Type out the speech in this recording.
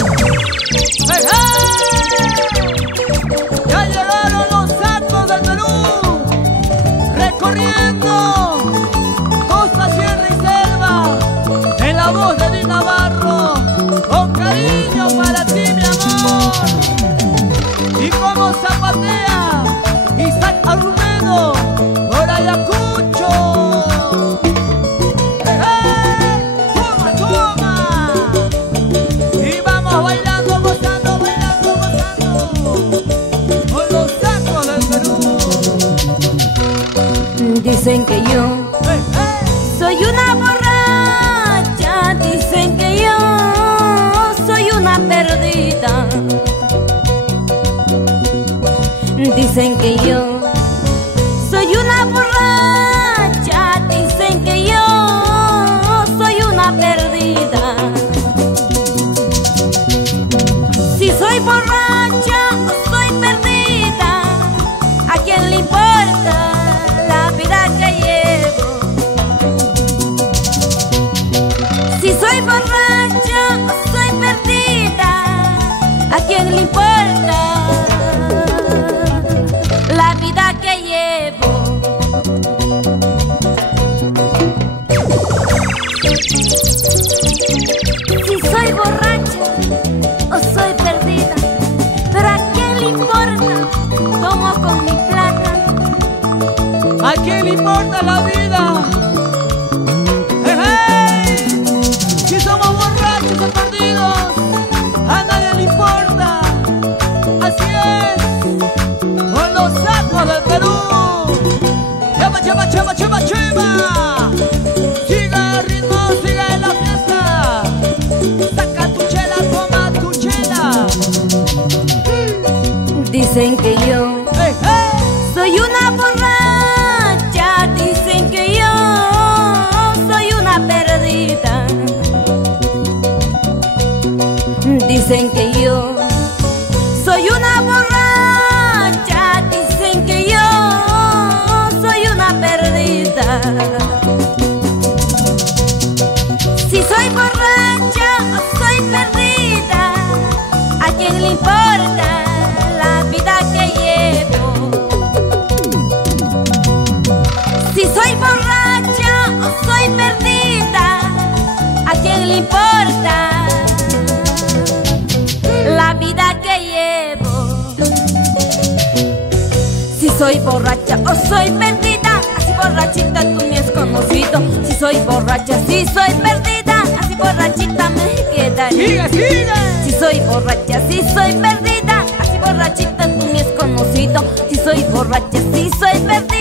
¡Hey, hey! Ya llegaron los Sacos del Perú, recorriendo costa, sierra y selva, en la voz de Di Navarro, con cariño para ti, mi amor. Y como zapatea Isaac Argumedo por Ayacucho. ¡Toma, toma! Y vamos bailando, gozando, bailando, gozando con los Sacos del Perú. Dicen que yo soy una borracha, dicen que yo soy una perdida. Dicen que yo soy una borracha, dicen que yo soy una perdida. Si soy borracha o soy perdida, ¿a quién le importa la vida que llevo? Si soy borracha o soy perdida, ¿a quién le importa la vida que llevo? Si soy borracha o soy perdida, pero ¿a quién le importa? Como con mi plata. ¿A quién le importa la vida? ¡Hey, hey! Si somos borrachos o perdidos, a nadie le importa. Así es, con los Sacos del Perú. ¡Chema, chema, chema, chema, chema! Sigue el ritmo, sigue la fiesta. Saca tu chela, toma tu chela. Dicen que yo ¡Hey, hey! soy una borracha, dicen que yo soy una perdida. Dicen que yo soy una borracha, dicen que yo soy una perdida. Si soy borracha o soy perdida, ¿a quién le importa la vida que llevo? Si soy borracha o soy perdida, ¿a quién le importa la vida que llevo? Si soy borracha o soy perdida, así borrachita tú me has conocido. Si soy borracha, si soy perdida, así borrachita me quedaré. ¡Sigue, sigue! Si soy borracha, si soy perdida, así borrachita tú me has conocido. Si soy borracha, si soy perdida,